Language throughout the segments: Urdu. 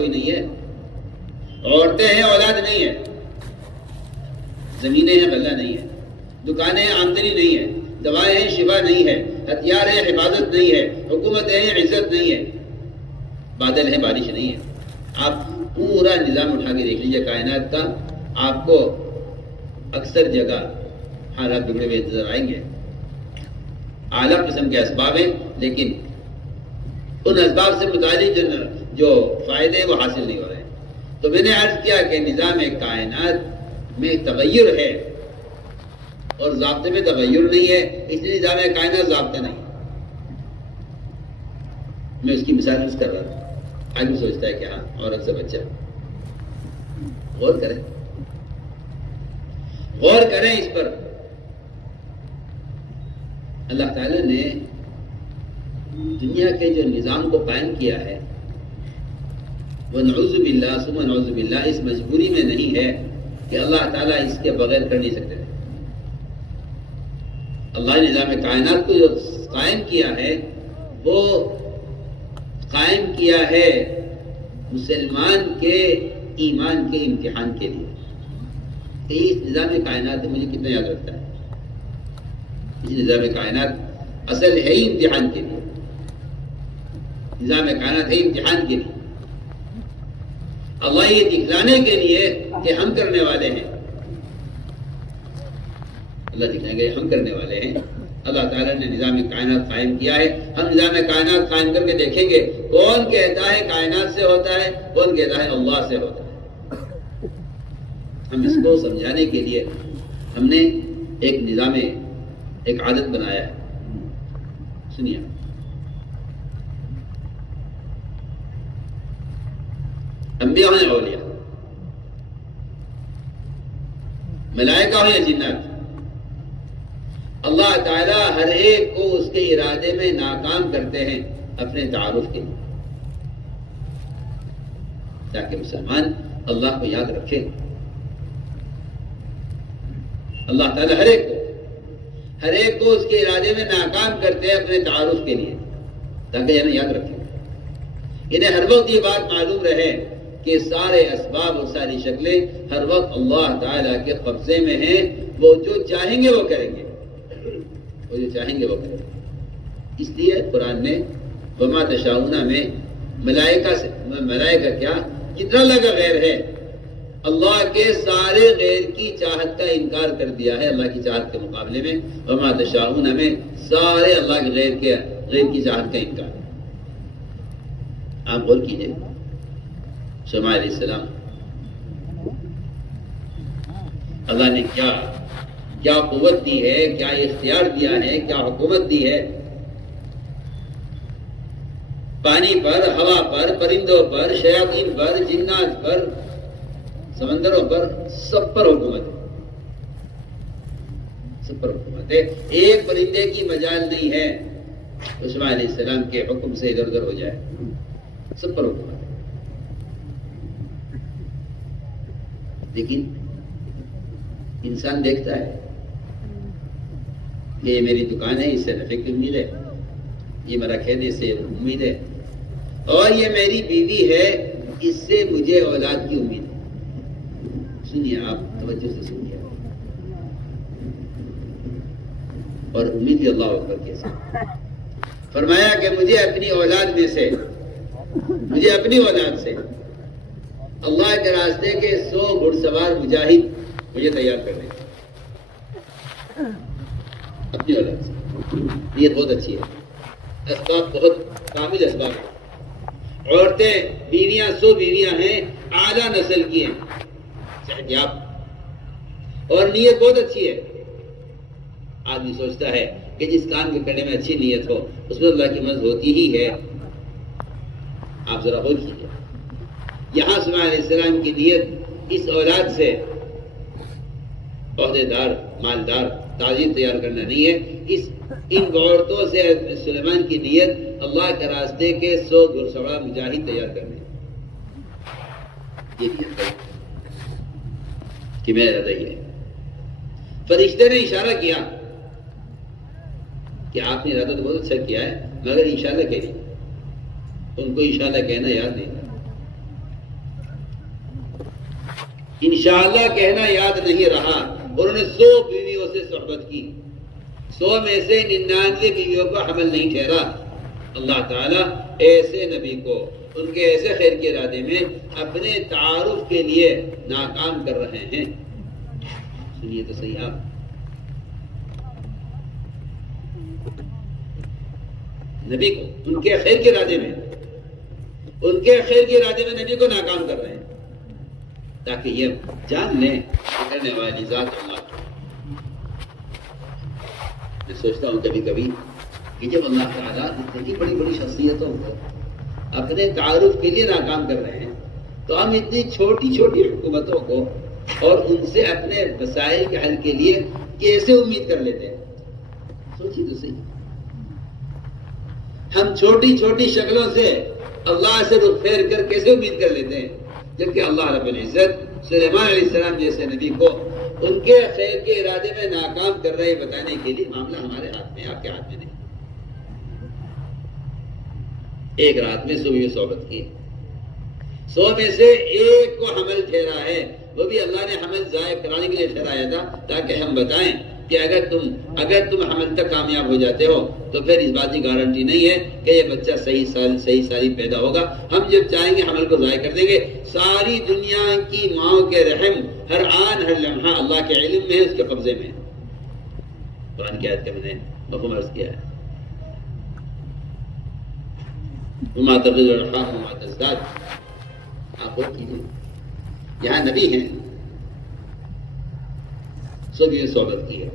کوئی نہیں ہے، عورتیں ہیں اولاد نہیں ہے، زمینیں ہیں غلہ نہیں ہے، دکانیں ہیں آمدنی نہیں ہے، دوائیں ہیں شفا نہیں ہے، ہتھیار ہیں حفاظت نہیں ہے، حکومتیں ہیں عزت نہیں ہے، بادل ہیں بارش نہیں ہے۔ آپ پورا نظام اٹھا کے دیکھ لیجیے کائنات کا، آپ کو اکثر جگہ حالات بگڑے ہوئے نظر آئیں گے۔ اعلیٰ قسم کے اسباب ہیں، لیکن ان اسباب سے متعلق جو فائدے وہ حاصل نہیں ہو رہے ہیں۔ تو میں نے عرض کیا کہ نظام کائنات میں تغیر ہے اور ضابطے میں تغیر نہیں ہے، اس لیے نظام کائنات ضابطہ نہیں۔ میں اس کی مثال عرض کر رہا تھا، آدمی سوچتا ہے کہ ہاں عورت سے بچہ، غور کریں اس پر۔ اللہ تعالیٰ نے دنیا کے جو نظام کو قائم کیا ہے وہ نعوذ باللہ ثم نعوذ باللہ اس مجبوری میں نہیں ہے کہ اللہ تعالیٰ اس کے بغیر کر نہیں سکتے۔ اللہ نے نظام کائنات کو جو قائم کیا ہے وہ قائم کیا ہے مسلمان کے ایمان کے امتحان کے لیے کہ اس نظام کائنات مجھے کتنا یاد رکھتا ہے۔ اس نظام کائنات اصل ہے ہی امتحان کے لیے، نظام کائنات ہے امتحان کے لیے، اللہ یہ دکھلانے کے لیے کہ ہم کرنے والے ہیں، اللہ دکھائیں گے ہم کرنے والے ہیں۔ اللہ تعالیٰ نے نظام کائنات قائم کیا ہے، ہم نظام کائنات قائم کر کے دیکھیں گے کون کہتا ہے کائنات سے ہوتا ہے، کون کہتا ہے اللہ سے ہوتا ہے۔ ہم اس کو سمجھانے کے لیے ہم نے ایک نظام ایک عادت بنایا ہے، سنیے۔ انبیاء ہیں اولیاء، ملائکہ ہیں یا جنات، اللہ تعالیٰ ہر ایک کو اس کے ارادے میں ناکام کرتے ہیں اپنے تعارف کے لیے، تاکہ مسلمان اللہ کو یاد رکھے۔ اللہ تعالیٰ ہر ایک کو اس کے ارادے میں ناکام کرتے ہیں اپنے تعارف کے لیے، تاکہ انہیں یاد رکھے، انہیں ہر وقت یہ بات معلوم رہے کہ سارے اسباب اور ساری شکلیں ہر وقت اللہ تعالیٰ کے قبضے میں ہیں، وہ جو چاہیں گے وہ کریں گے، وہ جو چاہیں گے وہ کریں گے۔ اس لیے قرآن نے وما تشاؤون میں ملائکہ کیا کتنا لگا غیر ہے، اللہ کے سارے غیر کی چاہت کا انکار کر دیا ہے اللہ کی چاہت کے مقابلے میں۔ وما تشاؤون میں سارے اللہ کے غیر کی چاہت کا انکار۔ آپ غور کیجئے، شمع علیہ السلام اللہ نے کیا قوت دی ہے، کیا اختیار دیا ہے، کیا حکومت دی ہے، پانی پر، ہوا پر، پرندوں پر، شیاطین پر، جنات پر، سمندروں پر، سب پر حکومت ہے، سب پر حکومت ہے۔ ایک پرندے کی مجال نہیں ہے شمع علیہ السلام کے حکم سے ادھر ادھر ہو جائے، سب پر حکومت ہے۔ لیکن انسان دیکھتا ہے کہ یہ میری دکان ہے، اس سے نفع کی امید ہے، یہ میرا کھینے سے امید ہے، اور یہ میری بیوی ہے، اس سے مجھے اولاد کی امید ہے۔ سنیے، آپ توجہ سے سنیے، اور امید اللہ اکبر کے ساتھ فرمایا کہ مجھے اپنی اولاد میں سے، مجھے اپنی اولاد سے اللہ کے راستے کے 100 گھڑ سوار مجاہد مجھے تیار کر دیں، اپنی اولاد سے۔ نیت بہت اچھی ہے، اسباب بہت کامل اسباب ہیں، عورتیں بیویاں 100 بیویاں ہیں، اعلیٰ نسل کی ہیں، صحت یاب، اور نیت بہت اچھی ہے۔ آدمی سوچتا ہے کہ جس کام کے کرنے میں اچھی نیت ہو اس میں اللہ کی مدد ہوتی ہی ہے۔ آپ ذرا غور کیجیے، یہاں سلیمان علیہ السلام کی نیت اس اولاد سے عہدے دار، مالدار، تاجر تیار کرنا نہیں ہے، ان عورتوں سے سلیمان کی نیت اللہ کے راستے کے 100 گھڑ سوار مجاہد تیار کرنے، یہ نیت ہے کہ میرا ارادہ ہے۔ فرشتے نے اشارہ کیا کہ آپ نے ارادہ تو بہت اچھا کیا ہے، مگر انشاءاللہ کہہ دیں، ان کو انشاءاللہ کہنا یاد نہیں تھا۔ انشاءاللہ کہنا یاد نہیں رہا. انہوں نے 100 بیویوں سے صحبت کی، 100 میں سے 99 بیویوں کا حمل نہیں ٹھہرا. اللہ تعالیٰ ایسے نبی کو ان کے ایسے خیر کے ارادے میں اپنے تعارف کے لیے ناکام کر رہے ہیں. سنیے تو صحیح آپ، نبی کو ان کے خیر کے ارادے میں، ان کے خیر کے ارادے میں نبی کو ناکام کر رہے ہیں، تاکہ یہ جان لیں کہ کرنے والی ذات اللہ. میں سوچتا ہوں کبھی کبھی کہ جب اللہ تعالیٰ اتنی بڑی بڑی شخصیتوں کو اپنے تعارف کے لیے ناکام کر رہے ہیں تو ہم اتنی چھوٹی چھوٹی حکومتوں کو اور ان سے اپنے مسائل کے حل کے لیے کیسے امید کر لیتے ہیں؟ سوچیے تو صحیح. ہم چھوٹی چھوٹی شکلوں سے اللہ سے رخ پھیر کر کیسے امید کر لیتے ہیں، جبکہ اللہ رب العزت سلیمان علیہ السلام جیسے نبی کو ان کے خیر کے ارادے میں ناکام کر رہے بتانے کے لیے معاملہ ہمارے ہاتھ میں، آپ کے ہاتھ میں نہیں. ایک رات میں 100 صحبت کی، 100 میں سے ایک کو حمل ٹھہرا ہے، وہ بھی اللہ نے حمل ضائع کرانے کے لیے ٹھہرایا تھا تاکہ ہم بتائیں کہ اگر تم حمل تک کامیاب ہو جاتے ہو تو پھر اس بات کی گارنٹی نہیں ہے کہ یہ بچہ صحیح سالی پیدا ہوگا. ہم جب چاہیں گے حمل کو ضائع کر دیں گے. ساری دنیا کی ماؤں کے رحم ہر آن ہر لمحہ اللہ کے علم میں ہے، اس کے قبضے میں. قرآن کی آیت کا میں نے مفہوم عرض کیا ہے. وما تغیض الارحام وما تزداد. آپ غور کیجیے، یہاں نبی ہیں، سب یہ صحبت کی ہے،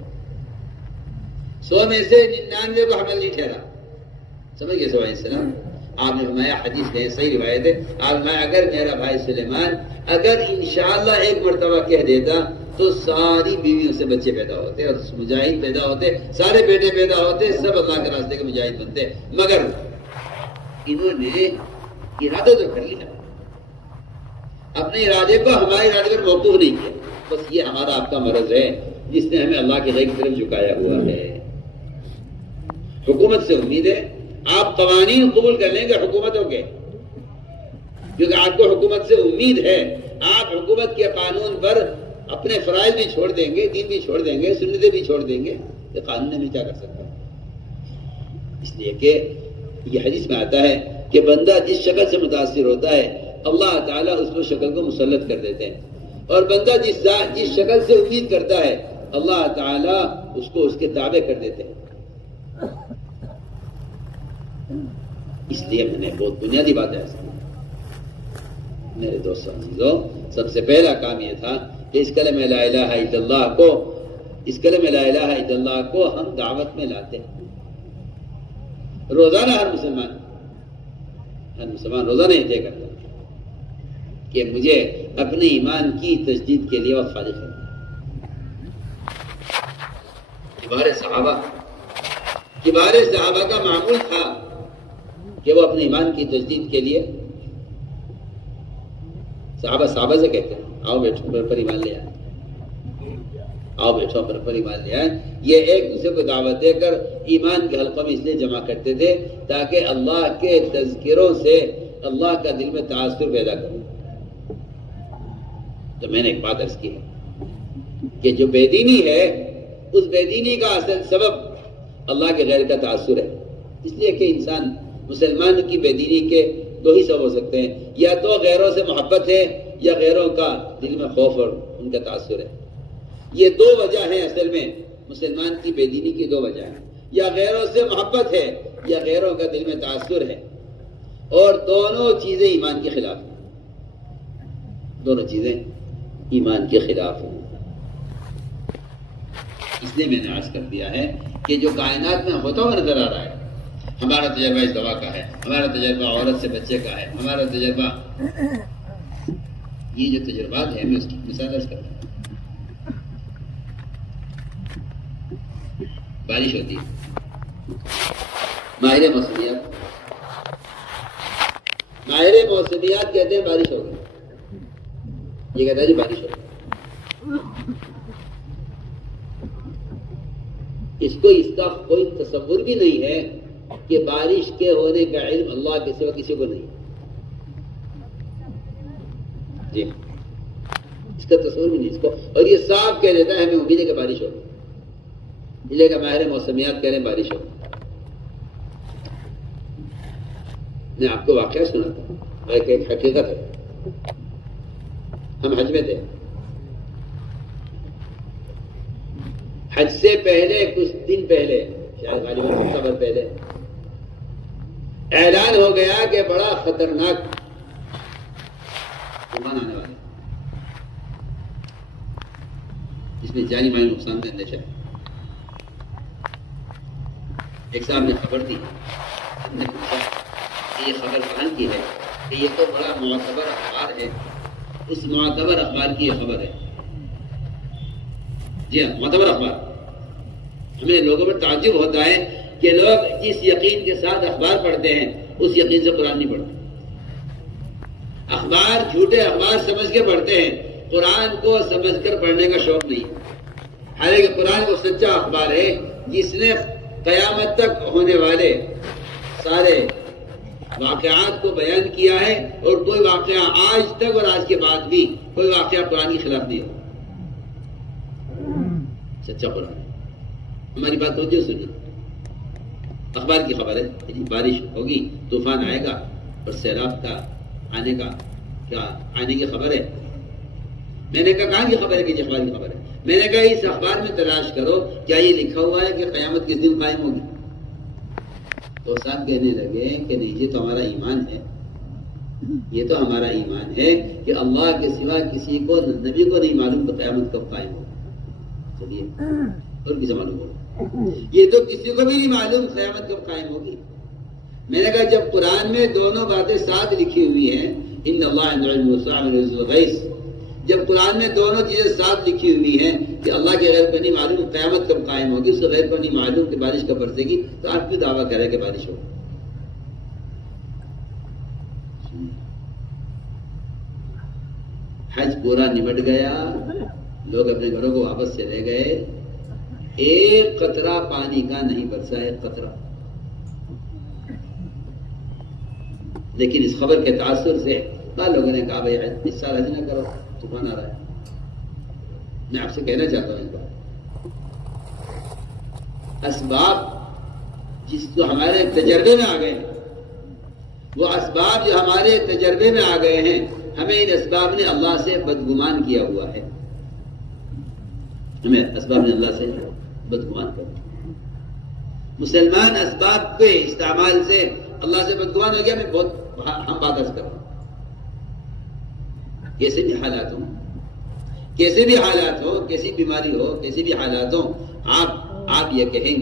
100 میں سے 99 کو حمل نہیں ٹھہرا. سمجھ گئے سلیمان علیہ السلام؟ آپ نے فرمایا، حدیث میں صحیح روایت ہے، آپ نے فرمایا اگر میرا بھائی سلیمان اگر انشاءاللہ ایک مرتبہ کہہ دیتا تو ساری بیویوں سے بچے پیدا ہوتے اور مجاہد پیدا ہوتے، سارے بیٹے پیدا ہوتے، سب اللہ کے راستے کے مجاہد بنتے. مگر انہوں نے ارادہ تو کر لیا، اپنے ارادے کو ہمارے ارادے پر موقوف نہیں کیا. بس یہ ہمارا آپ کا مرض ہے جس نے ہمیں اللہ کے غیر کی طرف جھکایا ہوا ہے. حکومت سے امید ہے، آپ قوانین قبول کر لیں گے حکومتوں کے، کیونکہ آپ کو حکومت سے امید ہے. آپ حکومت کے قانون پر اپنے فرائض بھی چھوڑ دیں گے، دین بھی چھوڑ دیں گے، سنتیں بھی چھوڑ دیں گے، تو قانون میں کیا کر سکتا ہے؟ اس لیے کہ یہ حدیث میں آتا ہے کہ بندہ جس شکل سے متاثر ہوتا ہے اللہ تعالیٰ اس کو شکل کو مسلط کر دیتے ہیں، اور بندہ جس شکل سے امید کرتا ہے اللہ تعالیٰ اس کو اس کے تابع کر دیتے ہیں. اس لیے میں نے بہت بنیادی بات ہے میرے دوستوں عزیزوں. سب سے پہلا کام یہ تھا کہ اس کلمہ لا الہ الا اللہ کو ہم دعوت میں لاتے ہیں. روزانہ ہر مسلمان روزانہ یہ طے کرتا ہے کہ مجھے اپنے ایمان کی تجدید کے لیے وقت خالی کرنا ہے. کبار صحابہ کا معمول تھا کہ وہ اپنے ایمان کی تجدید کے لیے صحابہ سے کہتے ہیں آؤ بیٹھو پر ایمان لے آئے، آؤ بیٹھو پر ایمان لے آئے. یہ ایک دوسرے کو دعوت دے کر ایمان کے حلقہ میں اس لیے جمع کرتے تھے تاکہ اللہ کے تذکروں سے اللہ کا دل میں تاثر پیدا کرے. تو میں نے ایک بات عرض کی کہ جو بے دینی ہے اس بے دینی کا اصل سبب اللہ کے غیر کا تاثر ہے. اس لیے کہ انسان مسلمان کی بے دینی کے 2 ہی سبب ہو سکتے ہیں، یا تو غیروں سے محبت ہے یا غیروں کا دل میں خوف اور ان کا تاثر ہے. یہ 2 وجہ ہیں اصل میں مسلمان کی بے دینی کی 2 وجہ ہیں، یا غیروں سے محبت ہے یا غیروں کا دل میں تاثر ہے، اور دونوں چیزیں ایمان کے خلاف ہیں. دونوں چیزیں ایمان کے خلاف ہیں. اس لیے میں نے عرض کر دیا ہے کہ جو کائنات میں ہوتا ہوا نظر آ رہا ہے، ہمارا تجربہ اس دوا کا ہے، ہمارا تجربہ عورت سے بچے کا ہے، ہمارا تجربہ، یہ جو تجربات ہیں میں اس کی مثال عرض کرتا ہوں. بارش ہوتی ہے، ماہر موسمیات کہتے ہیں بارش ہو گئی، یہ کہتا ہے جی بارش ہو گئی. اس کا کوئی تصور بھی نہیں ہے کہ بارش کے ہونے کا علم اللہ کے سوا کسی کو نہیں. جی اس کا تصور بھی نہیں اس کو. اور یہ صاف کہہ دیتا ہے ہمیں امید ہے کہ بارش ہوگی. اس لیے کہ ماہر موسمیات کہہ رہے ہیں بارش ہوگی. میں آپ کو واقعہ سناتا ہوں، ایک حقیقت ہے. ہم حج میں تھے. حج سے پہلے کچھ دن پہلے، شاید غالباً ہفتہ بھر پہلے، اعلان ہو گیا کہ بڑا خطرناک طوفان آنے والا ہے جس میں جانی مالی نقصان کا اندیشہ ہے. ایک صاحب نے خبر دی، ہم نے پوچھا کہ یہ خبر کہاں کی ہے؟ کہ یہ تو بڑا معتبر اخبار ہے. اس معتبر اخبار کی یہ خبر ہے. جی ہاں، معتبر اخبار. ہمیں لوگوں پر تعجب ہوتا ہے کہ لوگ جس یقین کے ساتھ اخبار پڑھتے ہیں اس یقین سے قرآن نہیں پڑھتے. اخبار جھوٹے اخبار سمجھ کے پڑھتے ہیں، قرآن کو سمجھ کر پڑھنے کا شوق نہیں. حالانکہ قرآن وہ سچا اخبار ہے جس نے قیامت تک ہونے والے سارے واقعات کو بیان کیا ہے، اور کوئی واقعہ آج تک اور آج کے بعد بھی کوئی واقعہ قرآن کے خلاف نہیں ہو. سچا قرآن. ہماری بات توجہ سنی. اخبار کی خبر ہے بارش ہوگی، طوفان آئے گا اور سیلاب کا آنے کا کیا آنے کی خبر ہے. میں نے کہا کہاں کی خبر ہے کہ یہ اخبار کی خبر ہے؟ میں نے کہا اس اخبار میں تلاش کرو کیا یہ لکھا ہوا ہے کہ قیامت کس دن قائم ہوگی. تو ساتھ کہنے لگے کہ نہیں، یہ تو ہمارا ایمان ہے، یہ تو ہمارا ایمان ہے کہ اللہ کے سوا کسی کو، نبی کو نہیں معلوم تو قیامت کب قائم ہوگی. چلیے اور کسے معلوم ہوگا؟ یہ تو کسی کو بھی نہیں معلوم قیامت کب قائم ہوگی. میں نے کہا جب قرآن میں دونوں باتیں ساتھ لکھی ہوئی ہیں، ان اللہ عنده علم الساعة وينزل الغيث، جب قرآن میں دونوں چیزیں ساتھ لکھی ہوئی ہیں کہ اللہ کے غیر پر نہیں معلوم قیامت کب قائم ہوگی، اس کے غیر پر نہیں معلوم کہ بارش کب برسے گی، تو آپ کیوں دعویٰ کریں کہ بارش ہوگی؟ حج پورا نمٹ گیا، لوگ اپنے گھروں کو واپس چلے گئے، ایک قطرہ پانی کا نہیں برسا، ایک قطرہ. لیکن اس خبر کے تاثر سے بعض لوگوں نے کہا بھائی اس سال حج نہ کرو، طوفان آ رہا ہے. میں آپ سے کہنا چاہتا ہوں اس بات، اسباب جس جو ہمارے تجربے میں آ گئے ہیں، وہ اسباب جو ہمارے تجربے میں آ گئے ہیں، ہمیں ان اسباب نے اللہ سے بدگمان کیا ہوا ہے. ہمیں اسباب نے اللہ سے بدگمان کر دیا. مسلمان اسباب کے استعمال سے اللہ سے بدگمان ہو گیا. میں بہت ہم بات کر رہا ہوں. کیسے بھی حالات ہوں، کیسے بھی حالات ہو، کیسی بیماری ہو، کیسی بھی حالات ہوں، آپ یہ کہیں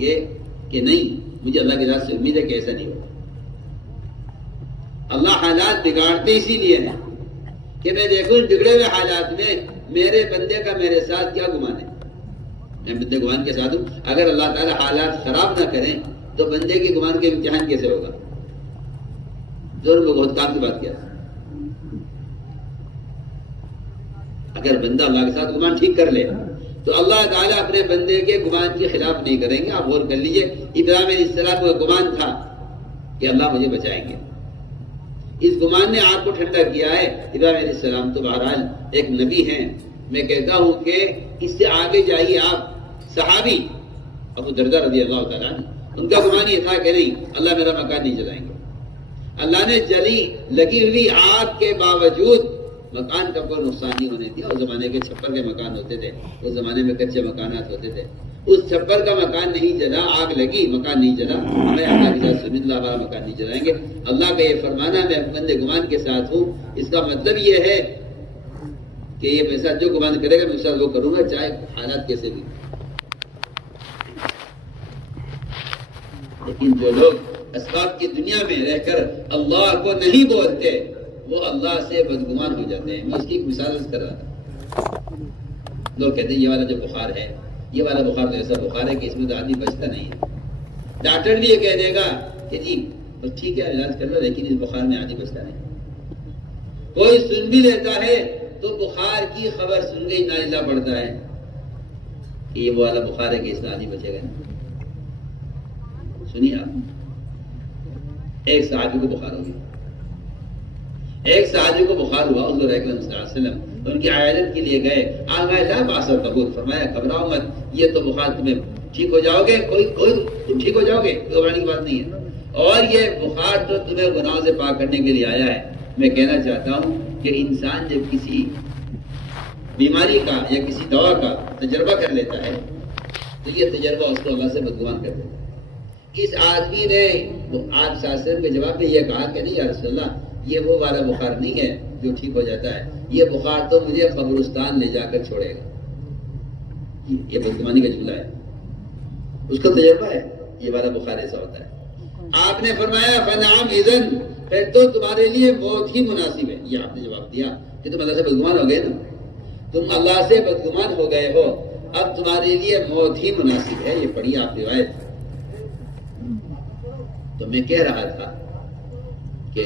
گے کہ نہیں، مجھے اللہ کی ذات سے امید ہے کہ ایسا نہیں ہوگا. اللہ حالات بگاڑتے اسی لیے ہیں کہ میں دیکھوں بگڑے ہوئے حالات میں میرے بندے کا میرے ساتھ کیا گمان ہے. میں بندے گمان کے ساتھ ہوں. اگر اللہ تعالیٰ حالات خراب نہ کریں تو بندے کے گمان کے امتحان کیسے ہوگا؟ ضرور وہ بہت کام کی بات کیا. اگر بندہ اللہ کے ساتھ گمان ٹھیک کر لے تو اللہ تعالیٰ اپنے بندے کے گمان کے خلاف نہیں کریں گے. آپ غور کر لیجئے، ابراہیم علیہ السلام کو گمان تھا کہ اللہ مجھے بچائیں گے. اس گمان نے آپ کو ٹھنڈا کیا ہے. ابراہیم علیہ السلام تو بہرحال ایک نبی ہیں. میں کہتا ہوں کہ اس سے آگے جائیے آپ. صحابی ابو دردہ رضی اللہ تعالیٰ عنہ، ان کا گمان یہ تھا کہ نہیں، اللہ میرا مکان نہیں جلائیں گے. اللہ نے جلی لگی ہوئی آگ کے باوجود مکان کا کوئی نقصان نہیں ہونے دیا. اس زمانے کے چھپر کے مکان ہوتے تھے، اس زمانے میں کچے مکانات ہوتے تھے. اس چھپر کا مکان نہیں جلا، آگ لگی، مکان نہیں جلا. ہمیں اللہ کے ساتھ سمجھ اللہ ہمارا مکان نہیں جلائیں گے. اللہ کا یہ فرمانا میں بندے گمان کے ساتھ ہوں، اس کا مطلب یہ ہے کہ یہ میرے ساتھ جو گمان کرے گا میں اس کے ساتھ وہ کروں گا، چاہے حالات کیسے بھی. لیکن جو لوگ اسباب کی دنیا میں رہ کر اللہ کو نہیں بولتے وہ اللہ سے بدگمان ہو جاتے ہیں. میں اس کی ایک مثال کر رہا تھا. لوگ کہتے ہیں یہ والا جو بخار ہے، یہ والا بخار تو ایسا بخار ہے کہ اس میں تو آدمی بچتا نہیں ہے. ڈاکٹر بھی یہ کہہ دے گا کہ جی بس ٹھیک ہے علاج کر لو، لیکن اس بخار میں آدمی بچتا نہیں. کوئی سن بھی لیتا ہے تو بخار کی خبر سن گئی نازلہ پڑتا ہے کہ یہ وہ والا بخار ہے کہ اس میں آدمی بچے گا نہیں. سنیے آپ، ایک صحابی کو بخار ہو گیا. ایک صحابی کو بخار ہوا، حضور اکرم صلی اللہ علیہ وسلم ان کی عیادت کے لیے گئے، لا باس طہور، فرمایا گھبراؤ مت، یہ تو بخار تمہیں ٹھیک ہو جاؤ گے، تم ٹھیک ہو جاؤ گے، کوئی گھبرانے کی بات نہیں ہے، اور یہ بخار تو تمہیں گناہوں سے پاک کرنے کے لیے آیا ہے۔ میں کہنا چاہتا ہوں کہ انسان جب کسی بیماری کا یا کسی دوا کا تجربہ کر لیتا ہے تو یہ تجربہ اس کو اللہ سے بدگمان کر دیتا ہے۔ اس آدمی نے آپ صلی اللہ علیہ وسلم کے جواب میں یہ کہا کہ نہیں یا رسول اللہ، یہ وہ والا بخار نہیں ہے جو ٹھیک ہو جاتا ہے، یہ بخار تو مجھے قبرستان لے جا کر چھوڑے گا۔ یہ بدگمانی کا جملہ ہے، اس کا تجربہ ہے، یہ والا بخار ایسا ہوتا ہے۔ آپ نے فرمایا فنعم اذن، پھر تو تمہارے لیے موت ہی مناسب ہے۔ یہ آپ نے جواب دیا کہ تم اللہ سے بدگمان ہو گئے نا، تم اللہ سے بدگمان ہو گئے ہو، اب تمہارے لیے موت ہی مناسب ہے۔ یہ پڑھی آپ روایت۔ تو میں کہہ رہا تھا کہ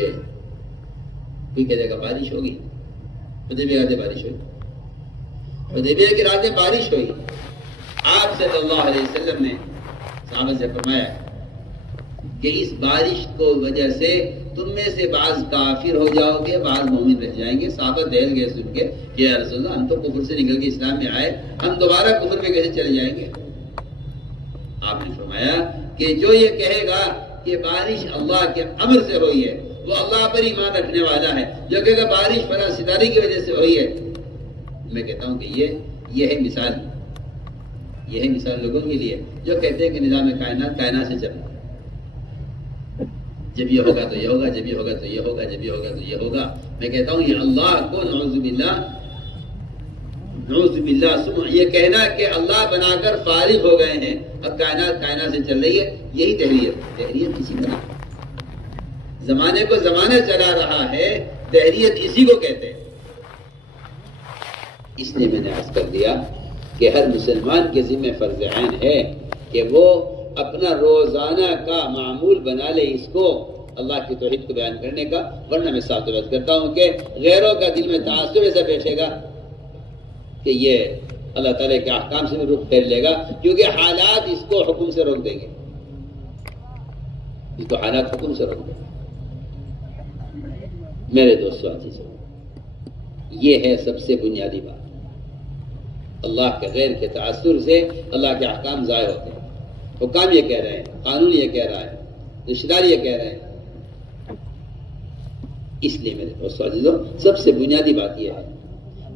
کوئی کہہ دے گا بارش ہوگی، حدیبیہ کے بارش ہوئی، حدیبیہ کی رات میں بارش ہوئی، آپ صلی اللہ علیہ وسلم نے صحابہ سے فرمایا کہ اس بارش کو وجہ سے تم میں سے بعض کافر ہو جاؤ گے، بعض مومن رہ جائیں گے۔ صحابہ دہل گئے سن کے کہ یا رسول اللہ، ہم تو کفر سے نکل کے اسلام میں آئے، ہم دوبارہ کفر میں کیسے چلے جائیں گے؟ آپ نے فرمایا کہ جو یہ کہے گا کہ بارش اللہ کے امر سے ہوئی ہے، وہ اللہ پر ایمان رکھنے والا ہے۔ جو کہے گا بارش فلاں ستارے کی وجہ سے ہوئی ہے، میں کہتا ہوں کہ یہ ہے مثال، یہ ہے مثال لوگوں کے لیے جو کہتے ہیں کہ نظام کائنات سے چل رہا ہے، جب یہ ہوگا تو یہ ہوگا، جب یہ ہوگا تو یہ ہوگا، جب یہ ہوگا تو یہ ہوگا۔ میں کہتا ہوں یہ اللہ کو نعوذ باللہ یہ کہنا کہ اللہ بنا کر فارغ ہو گئے ہیں، اب کائنات سے چل رہی ہے، یہی تحریت اسی طرح زمانے کو زمانہ چلا رہا ہے، تحریت اسی کو کہتے ہیں۔ اس لیے میں نے عرض کر دیا کہ ہر مسلمان کے ذمہ فرض عین ہے کہ وہ اپنا روزانہ کا معمول بنا لے اس کو، اللہ کی توحید کو بیان کرنے کا، ورنہ میں صاف بات کرتا ہوں کہ غیروں کا دل میں تعصب ایسا بیٹھے گا کہ یہ اللہ تعالیٰ کے احکام سے بھی رخ پھیر لے گا، کیونکہ حالات اس کو حکم سے روک دیں گے، اس کو حالات حکم سے روک دیں گے۔ میرے دوستو عزیزو، یہ ہے سب سے بنیادی بات۔ اللہ کے غیر کے تعصر سے اللہ کے احکام ضائع ہوتے ہیں۔ حکام یہ کہہ رہے ہیں، قانون یہ کہہ رہا ہے، رشتہ دار یہ کہہ رہے ہیں۔ اس لیے میرے دوستو عزیزو، سب سے بنیادی بات یہ ہے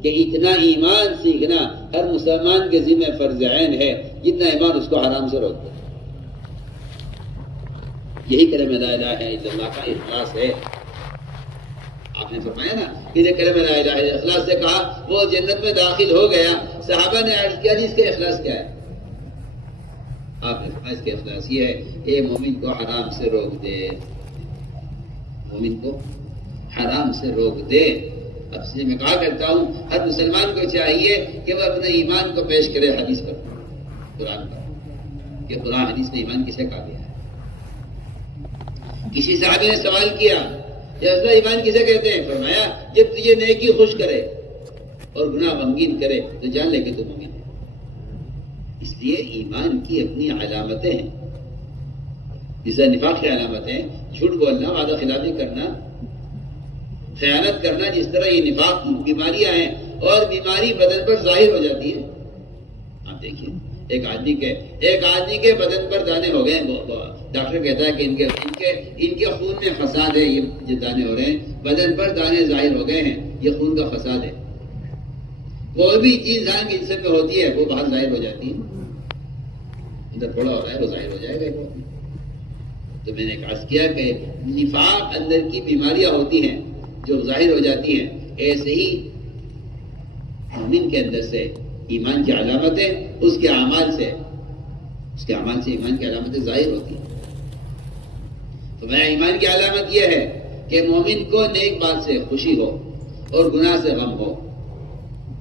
کہ اتنا ایمان سیکھنا ہر مسلمان کے ذمہ فرض عین ہے جتنا ایمان اس کو حرام سے روک دے۔ یہی کلمہ لا الہ الا اللہ کا اخلاص ہے۔ آپ نے فرمایا نا کہ کلمہ لا الہ الا اخلاص سے کہا وہ جنت میں داخل ہو گیا۔ صحابہ نے عرض کیا جی اس کا اخلاص کیا ہے؟ آپ نے فرمایا اس کا اخلاص یہ ہے اے مومن کو حرام سے روک دے، مومن کو حرام سے روک دے۔ اب سے میں کہا کرتا ہوں ہر مسلمان کو چاہیے کہ وہ اپنے ایمان کو پیش کرے حدیث پر، قرآن پر، کہ قرآن حدیث میں ایمان کسے کہا گیا ہے۔ کسی صحابی نے سوال کیا ایمان کسے کہتے ہیں؟ فرمایا جب تجھے نیکی خوش کرے اور گناہ غمگین کرے تو جان لے کہ تو مومن ہے۔ اس لیے ایمان کی اپنی علامتیں ہیں، جیسے نفاق کی علامتیں، جھوٹ بولنا، وعدہ خلافی کرنا، خیانت کرنا، جس طرح یہ نفاق بیماریاں ہیں اور بیماری بدن پر ظاہر ہو جاتی ہے۔ آپ دیکھیے ایک آدمی کے بدن پر دانے ہو گئے، ڈاکٹر کہتا ہے کہ ان کے خون میں فساد ہے، یہ دانے ہو رہے ہیں، بدن پر دانے ظاہر ہو گئے ہیں، یہ خون کا فساد ہے۔ کوئی بھی چیز انسان کے جسم میں ہوتی ہے وہ باہر ظاہر ہو جاتی ہے، اندر تھوڑا ہو رہا ہے وہ ظاہر ہو جائے گا۔ تو میں نے عرض کیا کہ نفاق اندر کی بیماریاں ہوتی ہیں جو ظاہر ہو جاتی ہیں، ایسے ہی مومن کے اندر سے ایمان کی علامتیں اس کے اعمال سے ایمان کی علامتیں ظاہر ہوتی ہیں۔ تو میرا ایمان کی علامت یہ ہے کہ مومن کو نیک بات سے خوشی ہو اور گناہ سے غم ہو،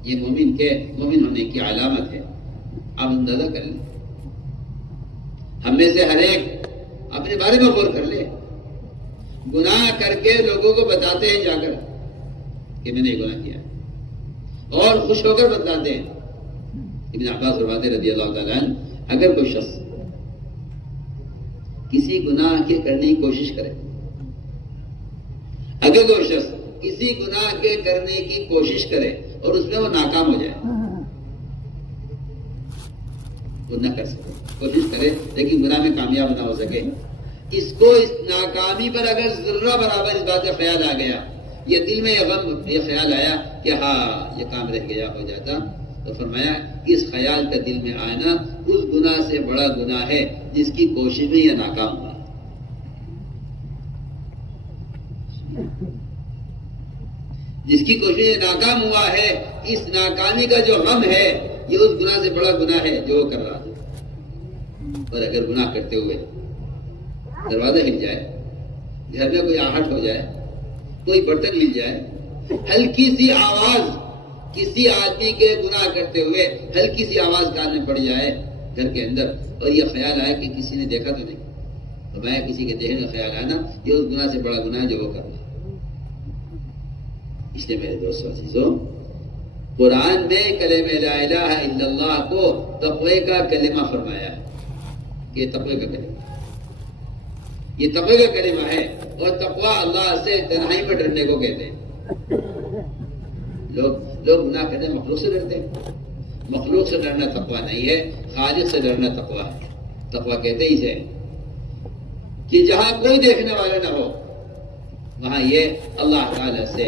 یہ مومن ہونے کی علامت ہے۔ آپ اندازہ کر لیں، ہم میں سے ہر ایک اپنے بارے میں غور کر لے، گناہ کر کے لوگوں کو بتاتے ہیں جا کر کہ میں نے یہ گناہ کیا، اور خوش ہو کر بتلاتے ہیں۔ ابن عباس فرماتے رضی اللہ تعالیٰ عنہ، اگر کوئی شخص کسی گناہ کے کرنے کی کوشش کرے، اگر کوئی شخص کسی گناہ کے کرنے کی کوشش کرے اور اس میں وہ ناکام ہو جائے، وہ نہ کر سکے، کوشش کرے لیکن گناہ میں کامیاب نہ ہو سکے، اس کو اس ناکامی پر اگر ذرہ برابر اس بات کا خیال آ گیا، یہ دل میں یہ غم، یہ خیال آیا کہ ہاں یہ کام رہ گیا ہو جاتا، تو فرمایا اس خیال کا دل میں آنا اس گناہ سے بڑا گناہ ہے جس کی کوشش میں یہ ناکام ہوا، جس کی کوشش میں ناکام ہوا ہے، اس ناکامی کا جو غم ہے یہ اس گناہ سے بڑا گناہ ہے جو وہ کر رہا تھا۔ اور اگر گناہ کرتے ہوئے دروازہ ہل جائے، گھر میں کوئی آہٹ ہو جائے، کوئی برتن مل جائے، ہلکی سی آواز کسی آدمی کے گناہ کرتے ہوئے ہلکی سی آواز کان میں پڑ جائے گھر کے اندر، اور یہ خیال آئے کہ کسی نے دیکھا تو نہیں، تو میں کسی کے دیکھنے کا خیال آنا یہ اس گناہ سے بڑا گناہ ہے جو وہ کر رہا ہے۔ اس لیے میرے دوستو عزیزو، قرآن میں کلمہ لا الہ الا اللہ کو تقوی کا کلمہ فرمایا ہے، یہ تقوی کا کلمہ، یہ تقوی کا کلمہ ہے، اور تقوی اللہ سے تنہائی میں ڈرنے کو کہتے ہیں۔ لوگ گناہ کرتے ہیں، مخلوق سے ڈرتے ہیں، مخلوق سے ڈرنا تقوی نہیں ہے، خالق سے ڈرنا تقوی ہے۔ تقوی کہتے ہی سے کہ جہاں کوئی دیکھنے والا نہ ہو وہاں یہ اللہ تعالی سے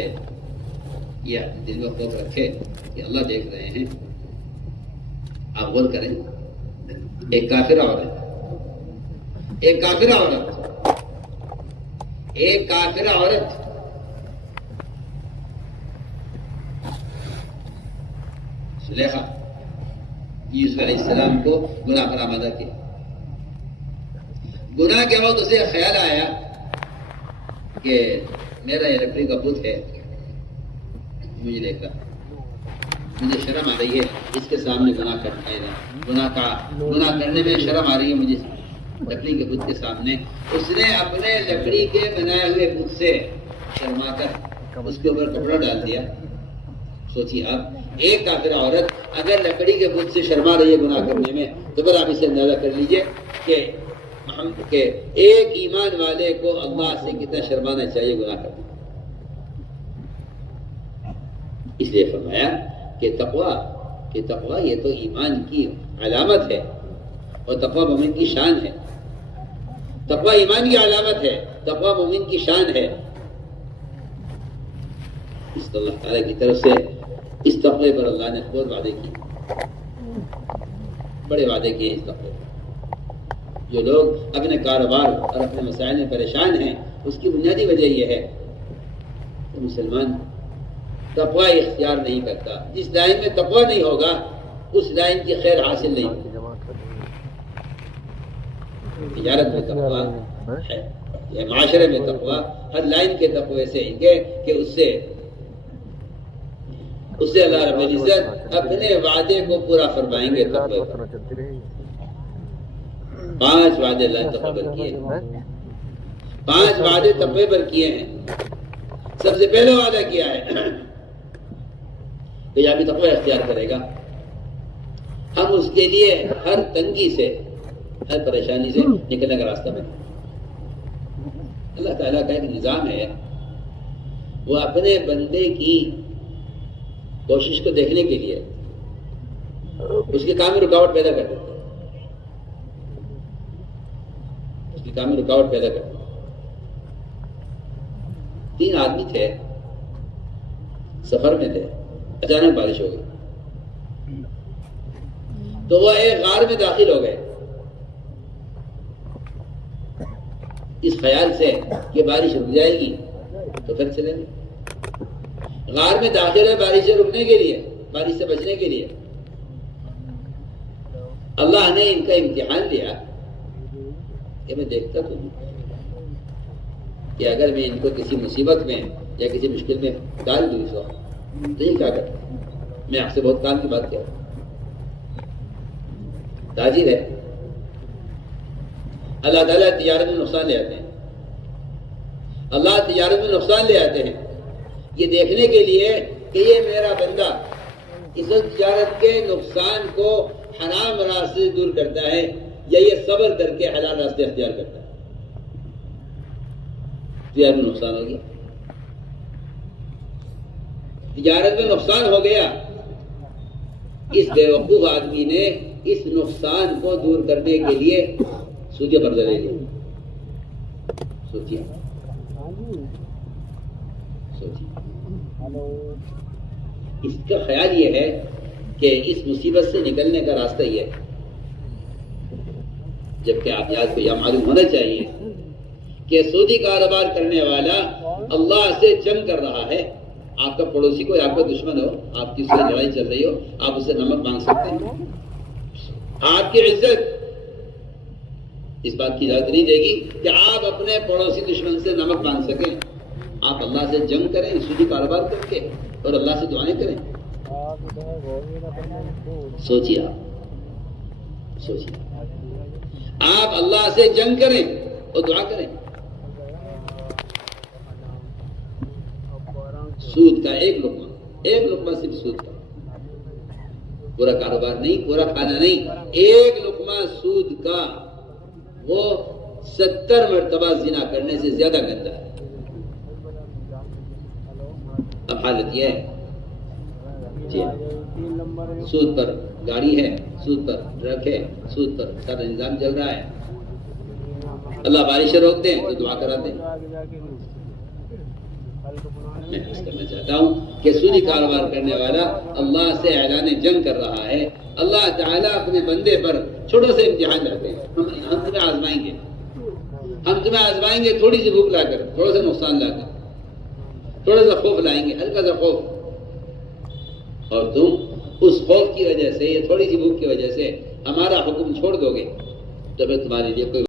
یہ دل میں خوف رکھے کہ اللہ دیکھ رہے ہیں۔ آپ غور کریں، ایک کافرہ عورت، ایک کافرہ عورت، ایک کافرہ عورت زلیخا یوسف علیہ السلام کو گناہ پر آمادہ کیا۔ گناہ کے وقت اسے خیال آیا کہ میرا یہ لکڑی کا بت ہے، مجھے دیکھا، مجھے شرم آ رہی ہے اس کے سامنے گناہ کرنے میں شرم آ رہی ہے مجھے لکڑی کے بت کے سامنے۔ اس نے اپنے لکڑی کے بنائے ہوئے بت سے شرما کر اس کے اوپر کپڑا ڈال دیا۔ سوچیے آپ، ایک کافرہ عورت اگر لکڑی کے بت سے شرما رہی ہے گناہ کرنے میں، تو پھر آپ اسے اندازہ کر لیجئے کہ ایک ایمان والے کو اللہ سے کتنا شرمانا چاہیے گناہ کرنے۔ اس لیے فرمایا کہ تقوی یہ تو ایمان کی علامت ہے، اور تقوی مومن کی شان ہے۔ تقوی ایمان کی علامت ہے، تقوی مومن کی شان ہے۔ اس اللہ تعالیٰ کی طرف سے اس تقوی پر اللہ نے بہت وعدے کیے، بڑے وعدے کیے اس تقوی پر۔ جو لوگ اپنے کاروبار اور اپنے مسائل میں پریشان ہیں، اس کی بنیادی وجہ یہ ہے کہ مسلمان تقوی اختیار نہیں کرتا۔ جس لائن میں تقوی نہیں ہوگا اس لائن کی خیر حاصل نہیں ہوگی۔ تجارت میں تقوی ہے، یا معاشرے میں تقوی، ہر لائن کے تقوی سے کہ اس سے اللہ رب العزت اپنے وعدے کو پورا فرمائیں گے۔ تقوی پر 5 وعدے اللہ نے تقوی پر کیے ہیں، 5 وعدے تقوی پر کیے ہیں۔ سب سے پہلا وعدہ کیا ہے کہ جب بھی تقوی اختیار کرے گا ہم اس کے لیے ہر تنگی سے، ہر پریشانی سے نکلنے کا راستہ بنے۔ اللہ تعالیٰ کا ایک نظام ہے، وہ اپنے بندے کی کوشش کو دیکھنے کے لیے اس کے کام میں رکاوٹ پیدا کر دیتا ہے، اس کے کام میں رکاوٹ پیدا کر دیتا ہے۔ 3 آدمی تھے، سفر میں تھے، اچانک بارش ہو گئی تو وہ ایک غار میں داخل ہو گئے، اس خیال سے کہ بارش رک جائے گی تو پھر چلیں گے۔ غار میں داخل ہے بارش سے رکنے کے لیے، بارش سے بچنے کے لیے۔ اللہ نے ان کا امتحان لیا کہ میں دیکھتا تو ہوں کہ اگر میں ان کو کسی مصیبت میں یا کسی مشکل میں ڈال دوں تو یہ کیا کرتا۔ میں آپ سے بہت کام کی بات کر رہا ہوں، تاجر ہے، اللہ تعالیٰ تجارت میں نقصان لے آتے ہیں، اللہ تجارت میں نقصان لے آتے ہیں یہ دیکھنے کے لیے کہ یہ میرا بندہ اس تجارت کے نقصان کو حرام راستے سے دور کرتا ہے یا یہ صبر کر کے حلال راستے اختیار کرتا ہے۔ تجارت میں نقصان ہو گیا، تجارت میں نقصان ہو گیا، اس بیوقوف آدمی نے اس نقصان کو دور کرنے کے لیے سودیہ قرضہ لے لیا. سوچیے اس کا خیال یہ ہے کہ اس مصیبت سے نکلنے کا راستہ یہ ہے، جبکہ آپ کو یہ معلوم ہونا چاہیے کہ سودی کاروبار کرنے والا اللہ سے جنگ کر رہا ہے. آپ کا پڑوسی کوئی آپ کا دشمن ہو، آپ کی اس سے لڑائی چل رہی ہو، آپ اسے نمک مانگ سکتے ہیں؟ آپ کی عزت اس بات کی اجازت نہیں دے گی کہ آپ اپنے پڑوسی دشمن سے نمک مانگ سکیں. آپ اللہ سے جنگ کریں سودی کاروبار کر کے اور اللہ سے دعائیں کریں. سوچیے آپ اللہ سے جنگ کریں اور دعا کریں. سود کا ایک لقمہ صرف سود کا، پورا کاروبار نہیں، پورا کھانا نہیں، ایک لقمہ سود کا وہ 70 مرتبہ زنا کرنے سے زیادہ گندا ہے. اب حالت یہ ہے جی سود پر گاڑی ہے، سود پر ٹرک ہے، سود پر سارا نظام چل رہا ہے. اللہ بارشیں روک دیں تو دعا کرا دیں. میں اس کرنا چاہتا ہوں کہ سودی کاروبار کرنے والا اللہ سے اعلان جنگ کر رہا ہے. اللہ تعالیٰ اپنے بندے پر چھوٹا سا امتحان لاتے ہیں. ہم تمہیں آزمائیں گے تھوڑی سی بھوک لا کر، تھوڑا سا نقصان لا کر، تھوڑا سا خوف لائیں گے، ہلکا سا خوف، اور تم اس خوف کی وجہ سے یا تھوڑی سی بھوک کی وجہ سے ہمارا حکم چھوڑ دو گے تو پھر تمہارے لیے کوئی